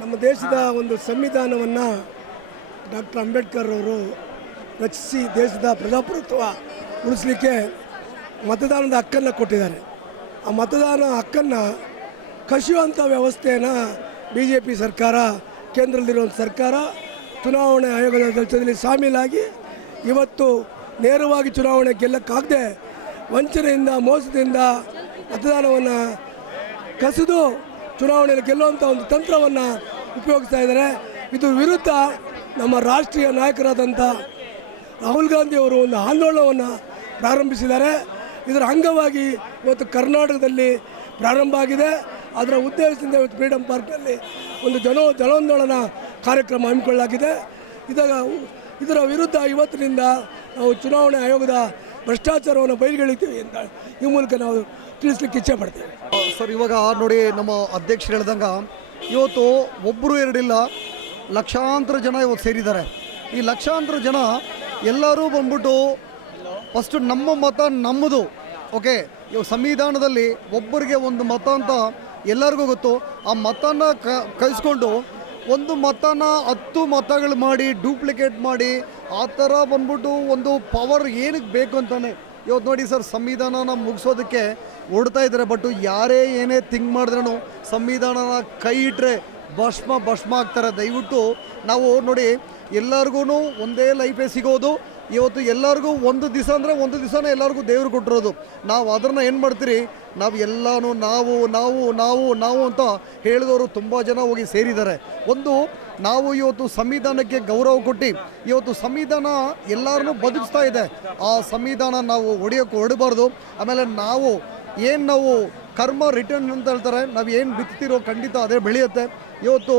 ನಮ್ಮ ದೇಶದ ಒಂದು ಸಂವಿಧಾನವನ್ನು ಡಾಕ್ಟರ್ ಅಂಬೇಡ್ಕರ್ ಅವರು ರಚಿಸಿ ದೇಶದ ಪ್ರಜಾಪ್ರಭುತ್ವ ಉಳಿಸಲಿಕ್ಕೆ ಮತದಾನದ ಹಕ್ಕನ್ನು ಕೊಟ್ಟಿದ್ದಾರೆ. ಆ ಮತದಾನ ಹಕ್ಕನ್ನು ಕಸಿಯುವಂಥ ವ್ಯವಸ್ಥೆಯನ್ನು ಬಿ ಜೆ ಪಿ ಸರ್ಕಾರ ಕೇಂದ್ರದಲ್ಲಿರುವಂಥ ಸರ್ಕಾರ ಚುನಾವಣೆ ಆಯೋಗದ ಕೆಲಸದಲ್ಲಿ ಶಾಮೀಲಾಗಿ ಇವತ್ತು ನೇರವಾಗಿ ಚುನಾವಣೆ ಗೆಲ್ಲಕ್ಕಾಗದೆ ವಂಚನೆಯಿಂದ, ಮೋಸದಿಂದ ಮತದಾನವನ್ನು ಕಸಿದು ಚುನಾವಣೆಯಲ್ಲಿ ಗೆಲ್ಲುವಂಥ ಒಂದು ತಂತ್ರವನ್ನು ಉಪಯೋಗಿಸ್ತಾ ಇದ್ದಾರೆ. ಇದು ವಿರುದ್ಧ ನಮ್ಮ ರಾಷ್ಟ್ರೀಯ ನಾಯಕರಾದಂಥ ರಾಹುಲ್ ಗಾಂಧಿ ಅವರು ಒಂದು ಆಂದೋಲನವನ್ನು ಪ್ರಾರಂಭಿಸಿದ್ದಾರೆ. ಇದರ ಅಂಗವಾಗಿ ಇವತ್ತು ಕರ್ನಾಟಕದಲ್ಲಿ ಪ್ರಾರಂಭ ಆಗಿದೆ. ಅದರ ಉದ್ದೇಶದಿಂದ ಇವತ್ತು ಫ್ರೀಡಮ್ ಪಾರ್ಕ್ನಲ್ಲಿ ಒಂದು ಜನೋ ಜನಾಂದೋಲನ ಕಾರ್ಯಕ್ರಮ ಹಮ್ಮಿಕೊಳ್ಳಲಾಗಿದೆ. ಇದರ ಇದರ ವಿರುದ್ಧ ಇವತ್ತಿನಿಂದ ನಾವು ಚುನಾವಣೆ ಆಯೋಗದ ಭ್ರಷ್ಟಾಚಾರವನ್ನು ಬಯಲುಗಳಿತೀವಿ ಅಂತ ಈ ಮೂಲಕ ನಾವು ತಿಳಿಸ್ಲಿಕ್ಕೆ ಇಚ್ಛೆ ಪಡ್ತೇವೆ ಸರ್, ಇವಾಗ ನೋಡಿ ನಮ್ಮ ಅಧ್ಯಕ್ಷರು ಹೇಳ್ದಂಗ ಇವತ್ತು ಒಬ್ಬರು ಎರಡಿಲ್ಲ ಲಕ್ಷಾಂತರ ಜನ ಇವತ್ತು ಸೇರಿದ್ದಾರೆ. ಈ ಲಕ್ಷಾಂತರ ಜನ ಎಲ್ಲರೂ ಬಂದ್ಬಿಟ್ಟು ಫಸ್ಟ್ ನಮ್ಮ ಮತ ನಮ್ಮದು ಓಕೆ ಇವಾಗ ಸಂವಿಧಾನದಲ್ಲಿ ಒಬ್ಬರಿಗೆ ಒಂದು ಮತ ಅಂತ ಎಲ್ಲರಿಗೂ ಗೊತ್ತು. ಆ ಮತನ ಕ, ಕಳಿಸ್ಕೊಂಡು ಒಂದು ಮತನ ಹತ್ತು ಮತಗಳು ಮಾಡಿ ಡೂಪ್ಲಿಕೇಟ್ ಮಾಡಿ, ಆ ಥರ ಬಂದ್ಬಿಟ್ಟು ಒಂದು ಪವರ್ ಏನಕ್ಕೆ ಬೇಕು ಅಂತಾನೆ. ಇವತ್ತು ನೋಡಿ ಸರ್, ಸಂವಿಧಾನನ ಮುಗಿಸೋದಕ್ಕೆ ಓಡ್ತಾ ಇದ್ದಾರೆ ಬಟ್ ಯಾರೇ ಏನೇ ಥಿಂಕ್ ಮಾಡಿದ್ರೂ ಸಂವಿಧಾನನ ಕೈ ಇಟ್ಟರೆ ಭಸ್ಮ ಭಸ್ಮ ಆಗ್ತಾರೆ. ದಯವಿಟ್ಟು ನಾವು ನೋಡಿ ಎಲ್ಲರಿಗೂ ಒಂದೇ ಲೈಫೇ ಸಿಗೋದು. ಇವತ್ತು ಎಲ್ಲರಿಗೂ ಒಂದು ದಿವಸ ಅಂದರೆ ಒಂದು ದಿವಸನೇ ಎಲ್ಲರಿಗೂ ದೇವರು ಕೊಟ್ಟಿರೋದು. ನಾವು ಅದನ್ನು ಏನು ಮಾಡ್ತೀರಿ? ನಾವು ಎಲ್ಲನೂ ನಾವು ನಾವು ನಾವು ನಾವು ಅಂತ ಹೇಳಿದವರು ತುಂಬ ಜನ ಹೋಗಿ ಸೇರಿದ್ದಾರೆ. ಒಂದು, ನಾವು ಇವತ್ತು ಸಂವಿಧಾನಕ್ಕೆ ಗೌರವ ಕೊಟ್ಟು ಇವತ್ತು ಸಂವಿಧಾನ ಎಲ್ಲರನ್ನೂ ಬದುಕಿಸ್ತಾ ಇದೆ. ಆ ಸಂವಿಧಾನ ನಾವು ಹೊಡೆಯೋಕ್ಕೆ ಹೊಡಬಾರ್ದು ಆಮೇಲೆ ನಾವು ಏನು ನಾವು ಕರ್ಮ ರಿಟರ್ನ್ ಅಂತ ಹೇಳ್ತಾರೆ, ನಾವು ಏನು ಬಿತ್ತಿರೋ ಖಂಡಿತ ಅದೇ ಬೆಳೆಯುತ್ತೆ. ಇವತ್ತು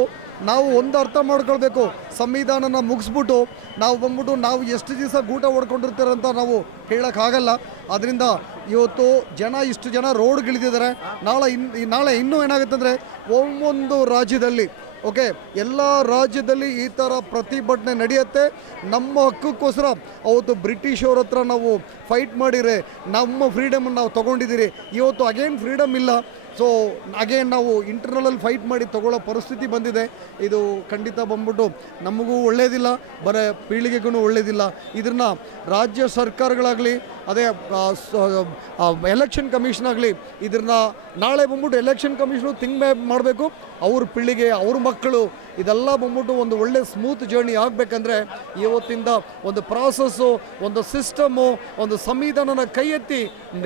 ನಾವು ಒಂದು ಅರ್ಥ ಮಾಡ್ಕೊಳ್ಬೇಕು, ಸಂವಿಧಾನನ ಮುಗಿಸ್ಬಿಟ್ಟು ನಾವು ಬಂದ್ಬಿಟ್ಟು ನಾವು ಎಷ್ಟು ದಿವಸ ಗೂಟ ಹೊಡ್ಕೊಂಡಿರ್ತಾರೆ ಅಂತ ನಾವು ಹೇಳೋಕ್ಕಾಗಲ್ಲ ಅದರಿಂದ ಇವತ್ತು ಜನ, ಇಷ್ಟು ಜನ ರೋಡ್ಗಿಳಿದಿದ್ದಾರೆ ನಾಳೆ ಇನ್ ನಾಳೆ ಇನ್ನೂ ಏನಾಗುತ್ತೆ ಅಂದರೆ ಒಂದೊಂದು ರಾಜ್ಯದಲ್ಲಿ ಓಕೆ, ಎಲ್ಲ ರಾಜ್ಯದಲ್ಲಿ ಈ ಥರ ಪ್ರತಿಭಟನೆ ನಡೆಯುತ್ತೆ. ನಮ್ಮ ಹಕ್ಕಕ್ಕೋಸ್ಕರ ಅವತ್ತು ಬ್ರಿಟಿಷವ್ರ ಹತ್ರ ನಾವು ಫೈಟ್ ಮಾಡಿರೆ ನಮ್ಮ ಫ್ರೀಡಮನ್ನು ನಾವು ತೊಗೊಂಡಿದ್ದೀರಿ. ಇವತ್ತು ಅಗೇನ್ ಫ್ರೀಡಮ್ ಇಲ್ಲ. ಸೊ ಅಗೇನ್ ನಾವು ಇಂಟರ್ನಲಲ್ಲಿ ಫೈಟ್ ಮಾಡಿ ತಗೊಳ್ಳೋ ಪರಿಸ್ಥಿತಿ ಬಂದಿದೆ. ಇದು ಖಂಡಿತ ಬಂದ್ಬಿಟ್ಟು ನಮಗೂ ಒಳ್ಳೆಯದಿಲ್ಲ ಬರೀ ಪೀಳಿಗೆಗೂ ಒಳ್ಳೇದಿಲ್ಲ. ಇದನ್ನು ರಾಜ್ಯ ಸರ್ಕಾರಗಳಾಗಲಿ ಅದೇ ಎಲೆಕ್ಷನ್ ಕಮಿಷನ್ ಆಗಲಿ ಇದನ್ನ ನಾಳೆ ಬಂದ್ಬಿಟ್ಟು ಎಲೆಕ್ಷನ್ ಕಮಿಷನು ಥಿಂಕ್ ಮಾಡಬೇಕು. ಅವ್ರ ಪೀಳಿಗೆ, ಅವ್ರ ಮಕ್ಕಳು, ಇದೆಲ್ಲ ಬಂದ್ಬಿಟ್ಟು ಒಂದು ಒಳ್ಳೆ ಸ್ಮೂತ್ ಜರ್ನಿ ಆಗಬೇಕಂದ್ರೆ ಇವತ್ತಿಂದ ಒಂದು ಪ್ರಾಸೆಸ್ಸು ಒಂದು ಸಿಸ್ಟಮು ಒಂದು ಸಂವಿಧಾನನ ಕೈ ಎತ್ತಿ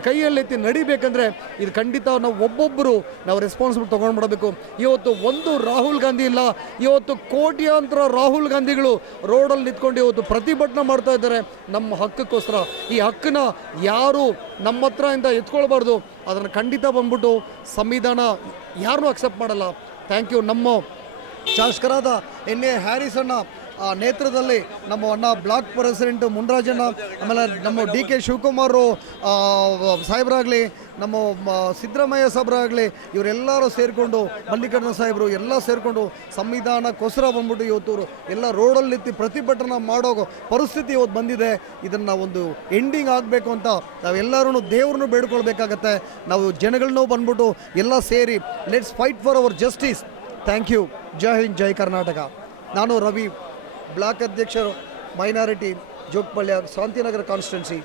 ಕೈಯಲ್ಲೆತ್ತಿ ನಡಿಬೇಕಂದ್ರೆ ಇದು ಖಂಡಿತ ನಾವು ಒಬ್ಬೊಬ್ಬರು ನಾವು ರೆಸ್ಪಾನ್ಸಿಬಲ್ ತೊಗೊಂಡು ಮಾಡಬೇಕು ಇವತ್ತು ಒಂದು ರಾಹುಲ್ ಗಾಂಧಿ ಇಲ್ಲ, ಇವತ್ತು ಕೋಟ್ಯಾಂತರ ರಾಹುಲ್ ಗಾಂಧಿಗಳು ರೋಡಲ್ಲಿ ನಿಂತ್ಕೊಂಡು ಇವತ್ತು ಪ್ರತಿಭಟನೆ ಮಾಡ್ತಾ ಇದ್ದಾರೆ. ನಮ್ಮ ಹಕ್ಕಕ್ಕೋಸ್ಕರ ಈ ಹಕ್ಕನ್ನ ಯಾರು ನಮ್ಮ ಇಂದ ಎತ್ಕೊಳ್ಬಾರ್ದು. ಅದನ್ನು ಖಂಡಿತ ಬಂದ್ಬಿಟ್ಟು ಸಂವಿಧಾನ ಯಾರನ್ನೂ ಅಕ್ಸೆಪ್ಟ್ ಮಾಡಲ್ಲ. ಥ್ಯಾಂಕ್ ಯು ನಮ್ಮ ಶಾಸಕರಾದ ಎನ್ ಎ ಆ ನೇತೃತ್ವದಲ್ಲಿ ನಮ್ಮ ಅಣ್ಣ ಬ್ಲಾಕ್ ಪ್ರೆಸಿಡೆಂಟ್ ಮುನ್ರಾಜಣ್ಣ, ಆಮೇಲೆ ನಮ್ಮ ಡಿ ಕೆ ಶಿವಕುಮಾರ್ ಸಾಹೇಬರಾಗಲಿ, ನಮ್ಮ ಸಿದ್ದರಾಮಯ್ಯ ಸಾಹೇಬ್ರಾಗಲಿ, ಇವರೆಲ್ಲರೂ ಸೇರಿಕೊಂಡು, ಮಲ್ಲಿಕಾರ್ಜುನ ಸಾಹೇಬರು ಎಲ್ಲ ಸೇರಿಕೊಂಡು ಸಂವಿಧಾನಕ್ಕೋಸ್ಕರ ಬಂದ್ಬಿಟ್ಟು ಇವತ್ತು ಎಲ್ಲ ರೋಡಲ್ಲಿ ನಿಂತು ಪ್ರತಿಭಟನೆ ಮಾಡೋ ಪರಿಸ್ಥಿತಿ ಇವತ್ತು ಬಂದಿದೆ. ಇದನ್ನು ಒಂದು ಎಂಡಿಂಗ್ ಆಗಬೇಕು ಅಂತ ನಾವೆಲ್ಲರೂ ದೇವ್ರನ್ನೂ ಬೇಡ್ಕೊಳ್ಬೇಕಾಗತ್ತೆ. ನಾವು ಜನಗಳನ್ನೂ ಬಂದ್ಬಿಟ್ಟು ಎಲ್ಲ ಸೇರಿ let's fight for our justice thank you. ಜೈ ಹಿಂದ್ ಜೈ ಕರ್ನಾಟಕ. ನಾನು ರವಿ ಬ್ಲಾಕ್ ಅಧ್ಯಕ್ಷರು ಮೈನಾರಿಟಿ ಜೋಗ್ಪಳ್ಯ ಶಾಂತಿನಗರ ಕಾನ್ಸ್ಟಿಟ್ಯುನ್ಸಿ.